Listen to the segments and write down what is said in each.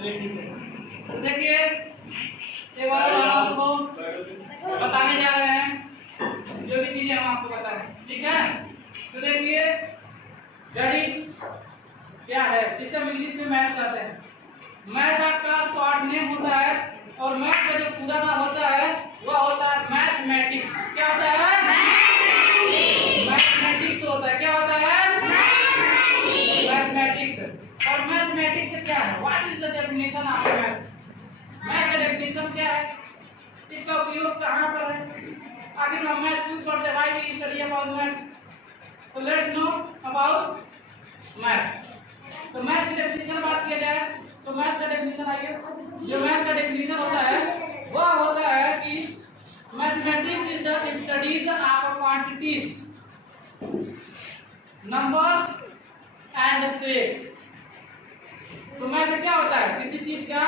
चलिए ठीक है। तो देखिए एक बार हम आपको बताने जा रहे हैं जो भी चीजें हम आपको बताएं, ठीक है। तो देखिए गणित क्या है, जिसे हम इंग्लिश में मैथ कहते हैं। मैथ आपका शॉर्ट नेम होता है और मैथ का जो पूरा नाम होता है वह होता है मैथमेटिक्स। क्या होता है? मैथमेटिक्स होता है। क्या होता है? मैथमेटिक्स। और मैथमेटिक्स क्या है? What is the definition of math? Math का डेफिनेशन क्या है? इसका उपयोग कहाँ पर है? आखिर हम मैथ क्यों पढ़ते हैं? Why we study about math? So let's know about math. तो मैथ की डेफिनेशन बात किया जाए तो मैथ का डेफिनेशन आइए। जो मैथ का डेफिनेशन होता है वह होता है कि mathematics is the studies of quantities, numbers and shapes. तो मैथ क्या होता है? किसी चीज का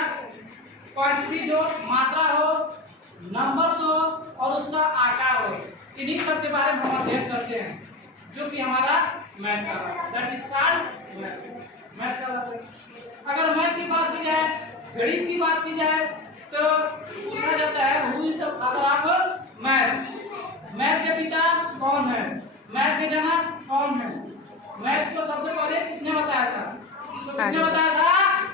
क्वांटिटीज हो, मात्रा हो, नंबर्स हो और उसका आकार हो, इन्हीं सब के बारे में हम अध्ययन करते हैं, जो कि हमारा मैथ का दैट इज कॉल्ड मैथ का। अगर मैथ की बात की जाए, गणित की बात की जाए तो पूछा जाता है who is the father of math? Math के पिता कौन है? मैथ के जनक कौन है? मैथ को सबसे पहले किसने बताया था? तो किसने बताया था?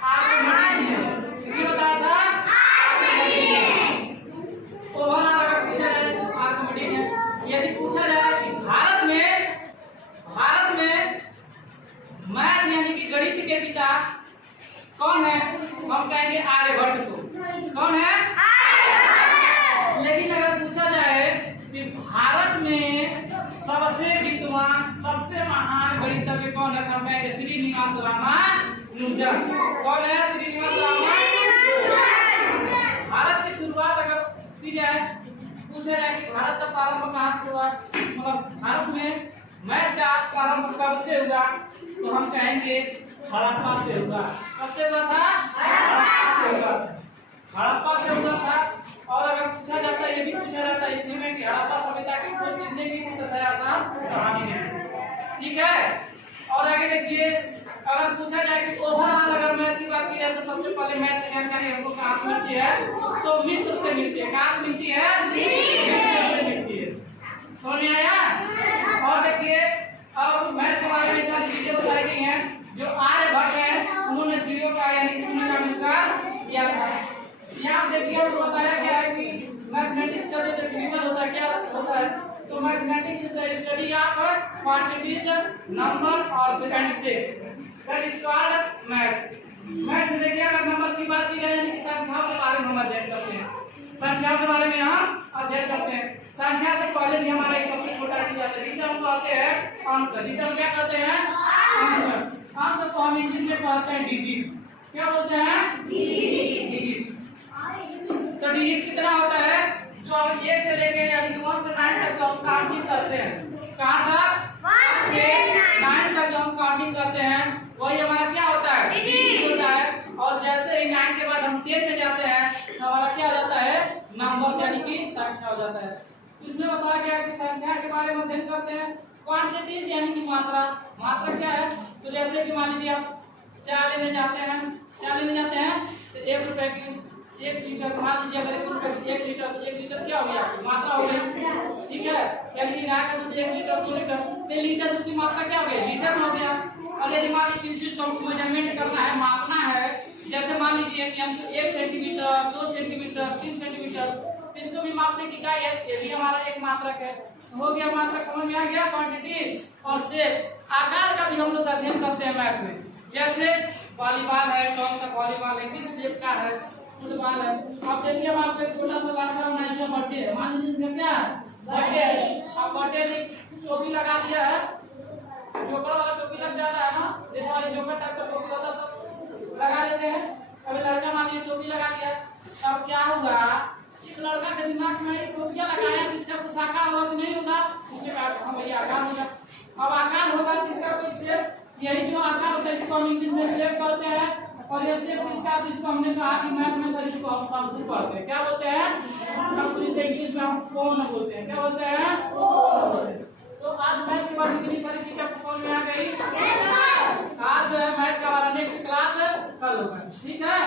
आर्किमिडीज ने। किसने बताया था? आर्किमिडीज ने। ओवरऑल अगर पूछा जाए तो आर्किमिडीज ने। यदि पूछा जाए कि भारत में मैथ यानी कि गणित के पिता कौन है, हम कहेंगे आर्यभट्ट को। कौन है? आर्यभट्ट। लेकिन अगर पूछा जाए कि भारत में सबसे विद्वान, सबसे महान गणितज्ञ कौन है, तो हम कहेंगे श्रीनिवास रामानुजन। कौन है? श्रीनिवास रामानुजन। भारत की शुरुआत अगर की जाए, पूछा जाए कि भारत का प्रारंभ कहाँ से हुआ, मतलब भारत में मैथ का प्रारंभ कब से हुआ, तो हम कहेंगे हड़प्पा से हुआ। कब से हुआ था? हड़प्पा से हुआ। हड़प्पा से हुआ था। और अगर पूछा जाता है, ये भी पूछा जाता है इसमें कि हड़प्पा सभ्यता की खोज किसने की, तो बताया था कहानी ने। ठीक है। और आगे देखिए, अगर पूछा जाए कि ओवरऑल अगर मैथ की बात की जाए तो सबसे पहले मैथ की जानकारी हमको कहाँ से मिलती है, तो मिस्र से मिलती है। कहाँ से मिलती है? मिस्र से मिलती है। समझ में आया? और देखिए अब मैथ के बारे में सारी चीजें बताई गई हैं। जो आर्यभट्ट है उन्होंने जीरो का यानी कि शून्य का आविष्कार किया था। यहाँ देखिए आपको बताया गया है कि मैथमेटिक्स का जो डेफिनेशन होता है क्या होता है, तो mathematics is the study of quantities, number और and shape, that is called math. Math में देखिए अगर नंबर्स की बात की जाए यानी कि संख्याओं के बारे में हम अध्ययन करते हैं। संख्याओं के बारे में हम अध्ययन करते हैं। संख्या से पहले भी हमारा एक सबसे छोटा चीज आता है जिसे हम कहते हैं अंक। जिसे हम क्या कहते हैं? अंक। अंक को हम इंग्लिश में कहते हैं डिजिट। क्या बोलते हैं? डिजिट। तो डिजिट कितना होता है? जो हम 1 से लेके यानी कि 1 से 9 तक जो हम काउंटिंग करते हैं, कहाँ तक? 1 से 9 तक जो हम काउंटिंग करते हैं वही हमारा क्या होता है? डिजिट होता है। और जैसे ही 9 के बाद हम 10 में जाते हैं तो हमारा क्या हो जाता है? नंबर यानी कि संख्या हो जाता है। इसमें बताया गया कि संख्या के बारे में अध्ययन करते हैं। क्वांटिटीज यानी कि मात्रा। मात्रा क्या है? तो जैसे कि मान लीजिए आप चाय लेने जाते हैं तो 1 रुपए की 1 लीटर, मान लीजिए अगर 1 रुपए की 1 लीटर, तो 1 लीटर क्या हो गया? मात्रा हो गई। ठीक है। यानी कि गाय का दूध 1 लीटर, 2 लीटर, 3 लीटर, उसकी मात्रा क्या हो गई? लीटर में हो गया। और यदि मान लीजिए सिस्टम को मेजरमेंट करना है, मापना है, जैसे मान लीजिए कि हमको 1 सेंटीमीटर, 2 सेंटीमीटर, 3 सेंटीमीटर, इसको भी मापने की इकाई है, ये भी हमारा एक मात्रक है। हो गया मात्रक, समझ में आ गया? क्वांटिटी और शेप, आकार का भी हम लोग अध्ययन करते हैं मैथ में। जैसे वॉलीबॉल है, कौन सा वॉलीबॉल है, किस शेप का है, फुटबॉल है। आप देखिए हम आपको एक छोटा सा लड़का का बर्थडे है, मान लीजिए इसका क्या है? बर्थडे है। आप बर्थडे में टोपी लगा लिया है, जोकर वाला टोपी लग जाता है ना, जैसे वाले जोकर टाइप का टोपी होता है सब लगा लेते हैं। अभी लड़का मान लीजिए टोपी लगा लिया, तब क्या होगा? इस लड़का के दिमाग में एक टोपिया लगाया, जिसका कुछ आकार होगा कि नहीं होगा? उसके बाद हम ये आकार होगा। अब आकार होगा तो इसका कोई शेप, यही जो आकार होता है इसको हम इंग्लिश में शेप कहते हैं। और ये शेप किसका? तो इसको हमने कहा कि मैथ में सर इसको हम शंकु कहते हैं। क्या बोलते हैं? शंकु। इसे इंग्लिश में हम कोन बोलते हैं। क्या बोलते हैं? तो आज मैथ के बारे में कितनी सारी चीजें आपको समझ में आ गई। आज जो है मैथ का हमारा नेक्स्ट क्लास कल होगा, ठीक है।